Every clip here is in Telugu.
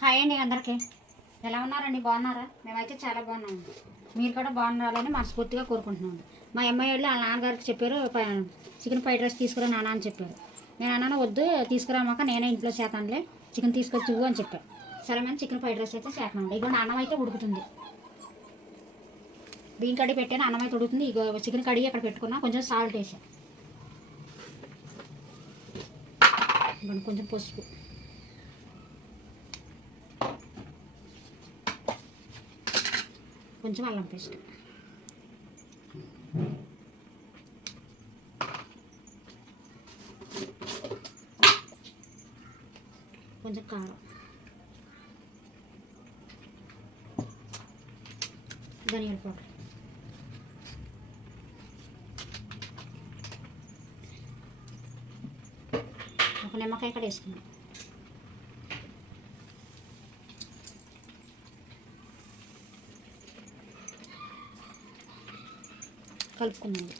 హాయ్ అండి అందరికీ. ఎలా ఉన్నారండి? బాగున్నారా? మేమైతే చాలా బాగున్నాము మీరు కూడా బాగున్నారని మనస్ఫూర్తిగా కోరుకుంటున్నాను మా అమ్మాయి వాళ్ళు వాళ్ళ నాన్నగారికి చెప్పారు చికెన్ ఫ్రైడ్ రైస్ తీసుకురా నాన్న అని చెప్పారు. నేను అన్నాను వద్దు తీసుకురామాక నేనే ఇంట్లో చేతానులే చికెన్ తీసుకొచ్చి అని చెప్పాను సరే మేము చికెన్ ఫ్రైడ్ రైస్ అయితే చేతనండి ఇగో అన్నం అయితే ఉడుకుతుంది. దీని కడిగి పెట్టాను అన్నం అయితే ఉడుకుతుంది. ఇగో చికెన్ కడిగి అక్కడ పెట్టుకున్నా కొంచెం సాల్ట్ వేసాను కొంచెం పసుపు. కొంచెం అల్లం పేస్ట్. కొంచెం కారం. ధనియాల పౌడర్. ఒక నిమ్మకాయ ఇక్కడ వేసుకున్నాం కలుపుకున్నాను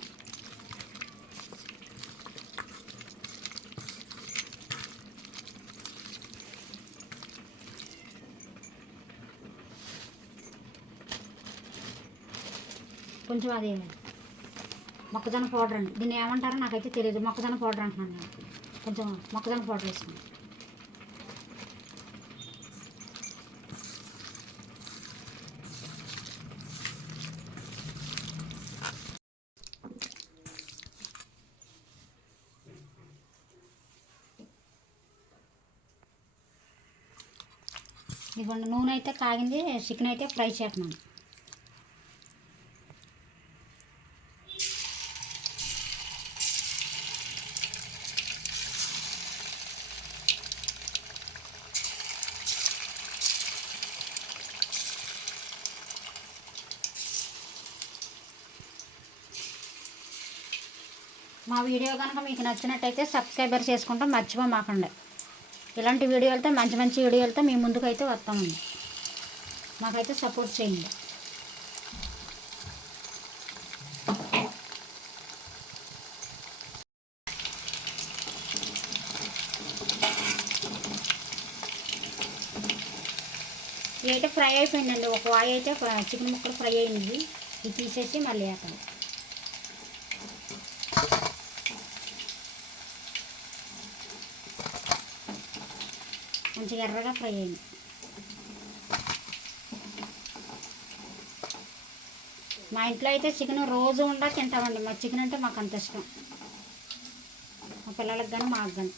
కొంచెం అది మొక్కజొన్న పౌడర్ అండి. దీన్ని ఏమంటారో నాకైతే తెలియదు మొక్కజొన్న పౌడర్ అంటున్నాను నేను. కొంచెం మొక్కజొన్న పౌడర్ వేసుకున్నాను ఇదిగోండి నూనె అయితే కాగింది చికెన్ అయితే ఫ్రై చేస్తున్నాను. మా వీడియో కనుక మీకు నచ్చినట్టయితే సబ్స్క్రైబర్ చేసుకుంటాం మర్చిపోమాకండి. ఇలాంటి వీడియోలతో మంచి మంచి వీడియోలతో మీ ముందుకైతే వస్తామండి. మాకైతే సపోర్ట్ చేయండి. ఇవి అయితే ఫ్రై అయిపోయిందండి. ఒక వాయి అయితే చికెన్ ముక్కలు ఫ్రై అయింది ఇది తీసేసి మళ్ళీ వేస్తాను మంచిగా ఎర్రగా ఫ్రై అయింది. మా ఇంట్లో అయితే చికెన్ రోజు ఉండా తింటామండి. మా చికెన్ అంటే మాకు అంత ఇష్టం. మా పిల్లలకు కానీ మాకు కానీ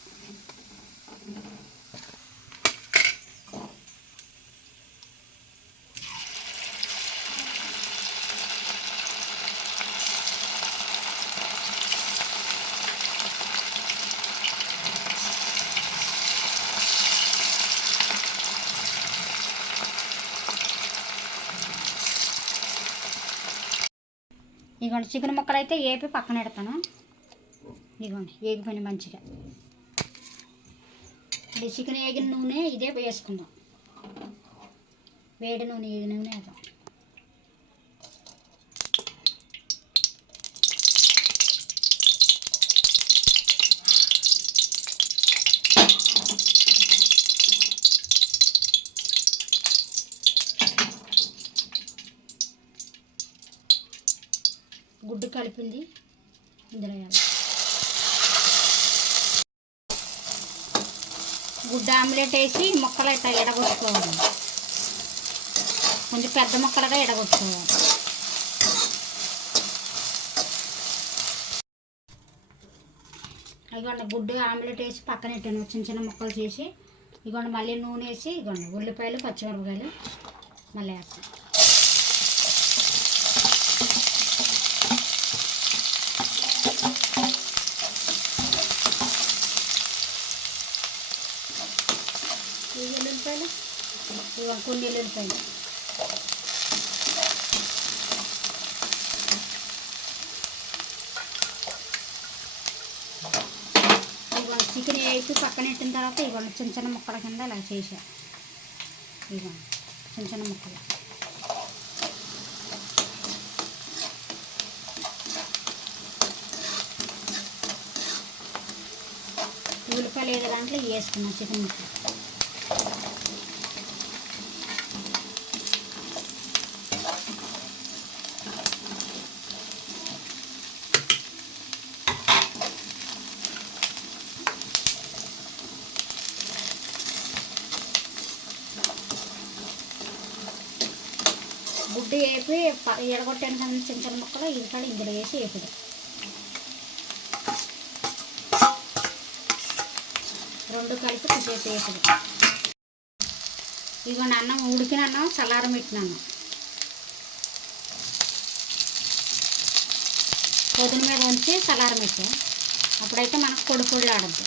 ఇదిగోండి చికెన్ ముక్కలు అయితే ఏపి పక్కన పెడతాను. ఇదిగోండి ఏగిపోయినాయి మంచిగా. ఇది చికెన్ వేగిన నూనె ఇదే వేసుకుందాం. వేడి నూనె ఏది నూనె వేద్దాం. గుడ్డు ఇందులో గుడ్డ ఆమ్లెట్ వేసి ముక్కలు అయితే ఎడగొట్టుకోవాలి. కొంచెం పెద్ద ముక్కలుగా ఎడగొట్టుకోవాలి. ఇదిగోండి గుడ్డు ఆమ్లెట్ వేసి పక్కన పెట్టాను. చిన్న చిన్న ముక్కలు చేసి ఇదిగోండి మళ్ళీ నూనె వేసి ఇదిగోండి ఉల్లిపాయలు పచ్చిమిరపకాయలు మళ్ళీ వేస్తాను ఈ ఎల్లుల్లిపాయలు కుండీలు వెళ్తాయి ఎల్లుల్లిపాయలు ఇవ్వండి చికెన్ వేసి పక్కన పెట్టిన తర్వాత ఇవ్వండి చిన్న చిన్న ముక్కల కింద ఇలా చేసా ఇవ్వండి చిన్న చిన్న ముక్కలు. ఉల్లిపాయలు వేగే దాంట్లో వేసుకున్నాం చికెన్ ముక్కలు. గుడ్డు వేపి ఎడగొట్టాను కానీ చిన్న చిన్న ముక్కలు ఇది కూడా ఇందులో వేసి వేపుడు. రెండు కలిపి కుసేసి వేపుడు. ఇదిగోండి అన్నం ఉడికిన అన్నం చల్లారం పెట్టినాను పొద్దున మీద ఉంచి చల్లారం పెట్టాను అప్పుడైతే మనకు పొడి పొడి ఆడద్దు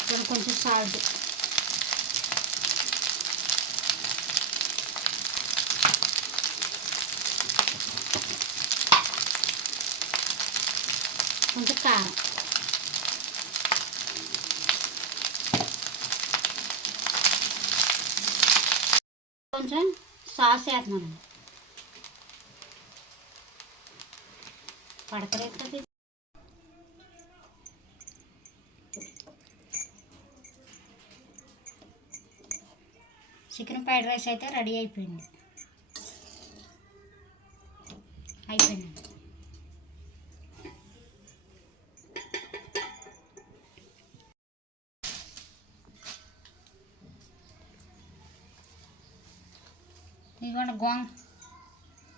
ఇక్కడ కొంచెం సాల్ట్ కొంచెం కారం కొంచెం సాస్ వేస్తున్నాను పడకలేదు చికెన్ ఫ్రైడ్ రైస్ అయితే రెడీ అయిపోయింది. అయిపోయింది. ఇదిగోండి గోంగ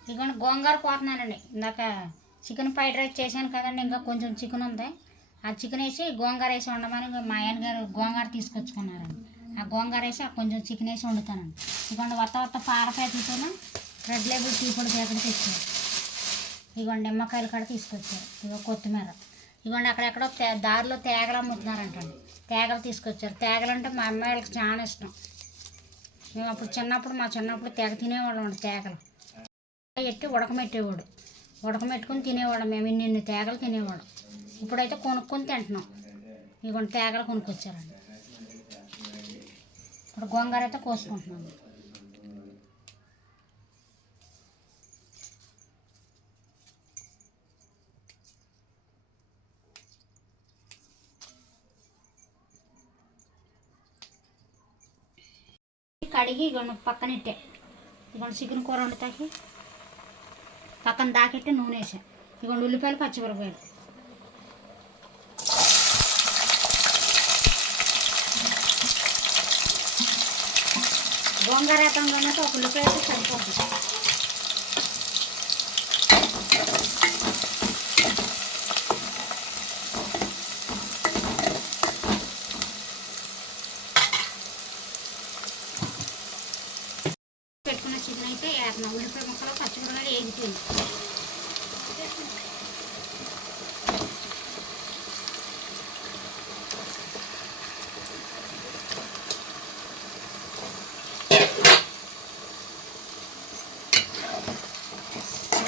ఇదిగోండి గోంగూర పోతున్నానండి. ఇందాక చికెన్ ఫ్రైడ్ రైస్ చేశాను కదండి ఇంకా కొంచెం చికెన్ ఉంది. ఆ చికెన్ వేసి గోంగూర వేసి వండమని మా ఆయన గారు గోంగూర తీసుకొచ్చుకున్నారండి. ఆ గోంగూర వేసి ఆ కొంచెం చికెన్ వేసి వండుతానండి. ఇదిగోండి వత్త వత్త పాల ప్యాకెట్తోనే రెడ్ లేబుల్ టీ పొడి ప్యాకెట్ తెచ్చాను ఇదిగోండి నిమ్మకాయలు కూడా తీసుకొచ్చారు. ఇదిగో కొత్తిమీర. ఇదిగోండి అక్కడెక్కడో తే- దారిలో తేగలు అమ్ముతున్నారంటండి. తేగలు తీసుకొచ్చారు. తేగలు అంటే మా అమ్మాయిలకు చాలా ఇష్టం. మేము అప్పుడు చిన్నప్పుడు మా చిన్నప్పుడు తెగ తినేవాళ్ళం అండి తేగలు. ఎట్టి ఉడకమెట్టేవాడు ఉడకమెట్టుకుని తినేవాళ్ళం మేము. ఇన్ని ఇన్ని తేగలు తినేవాళ్ళం. ఇప్పుడైతే కొనుక్కొని తింటున్నాం. ఇదిగోండి తేగలు కొనుక్కొచ్చారండి. ఇప్పుడు గోంగూర అయితే కోసుకుంటున్నాం కడిగి ఇగోండి పక్కన ఇట్టే. ఇగోండి చికెన్ కూర వండుతాకి. పక్కన దాకెట్టి నూనె వేసా. ఇగోండి ఉల్లిపాయలు పచ్చిమిరపాయలు గోంగూర వేతంలోనే ఒక ఉల్లిపాయ అయితే సరిపోతుంది పెట్టుకున్న చికెన్ అయితే వేస్తున్నాం ఉల్లిపాయ ముక్కలు పచ్చిమిరపకాయలు వేగిపోయింది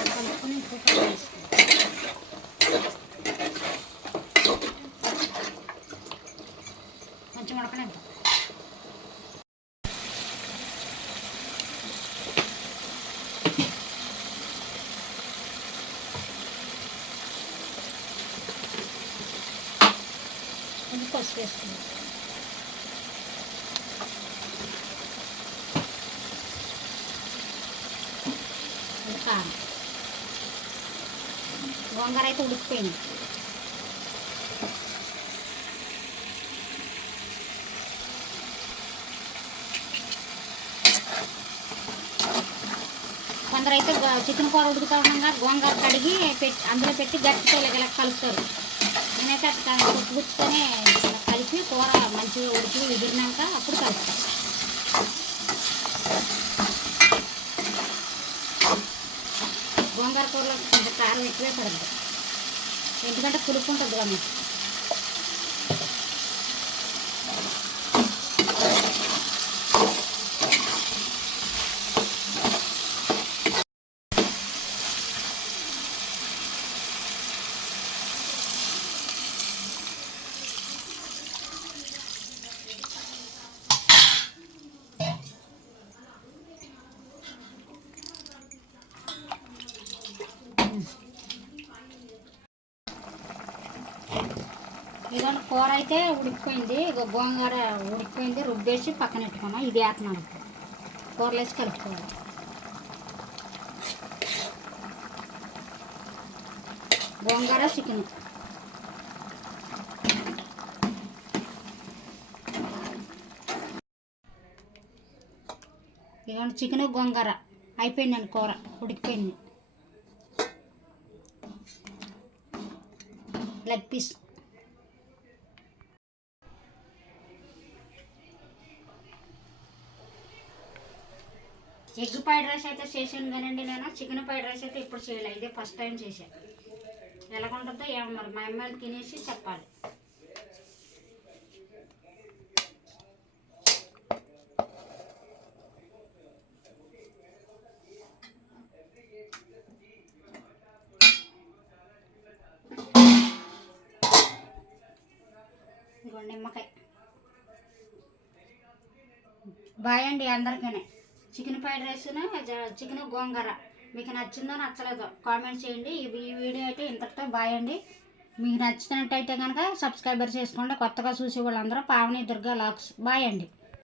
కలుపుకొని ఉప్పు కారం వేసుకోవాలి. కొంచెం ఉడకనిద్దాం కొంచెం పసుపు వేసుకుందాం. ఇది కారం గోంగూర అయితే ఉడికిపోయింది. కొందరు అయితే చికెన్ కూర ఉడుకుతా ఉండగా గోంగూర కడిగి పెట్టి అందులో పెట్టి గట్టితో ఇలా కలుపుతారు. నేనైతే అట్లా గుచ్చుకొని వేసి కూర మంచిగా ఉడికి ఎదిరినాక అప్పుడు కలుపుతాం. గోంగూర కూరలో కొంచెం కారం ఎక్కువే పడుతుంది ఎందుకంటే పులుపు ఉంటుంది కదా ఇదిగోండి కూర అయితే ఉడికిపోయింది ఇగో గోంగూర ఉడికిపోయింది రుబ్బేసి పక్కన పెట్టుకున్నాం. ఇది వేస్తున్నాను కూరలు వేసి కలుపుకోవాలి. గోంగూర చికెన్. ఇదిగోండి చికెన్ గోంగూర అయిపోయిందండి కూర. ఉడికిపోయింది. Leg piece. Egg fried rice అయితే చేశాను కానండి నేను. చికెన్ ఫ్రైడ్ రైస్ అయితే ఇప్పుడు చేయలేదు ఇదే ఫస్ట్ టైం చేశాను ఎలా ఉంటుందో ఏమో మరి మా అమ్మాయిలు తినేసి చెప్పాలి. నిమ్మకాయ. బాయ్ అండి అందరికీ చికెన్ ఫ్రైడ్ రైస్ చికెన్ గోంగూర. మీకు నచ్చిందో నచ్చలేదో కామెంట్ చేయండి. ఈ ఈ వీడియో అయితే ఇంతటితో బాయ్ అండి. మీకు నచ్చినట్టయితే కనుక సబ్స్క్రైబర్ చేసుకోండి. కొత్తగా చూసే వాళ్ళందరూ పావని దుర్గా లాక్స్. బాయ్ అండి.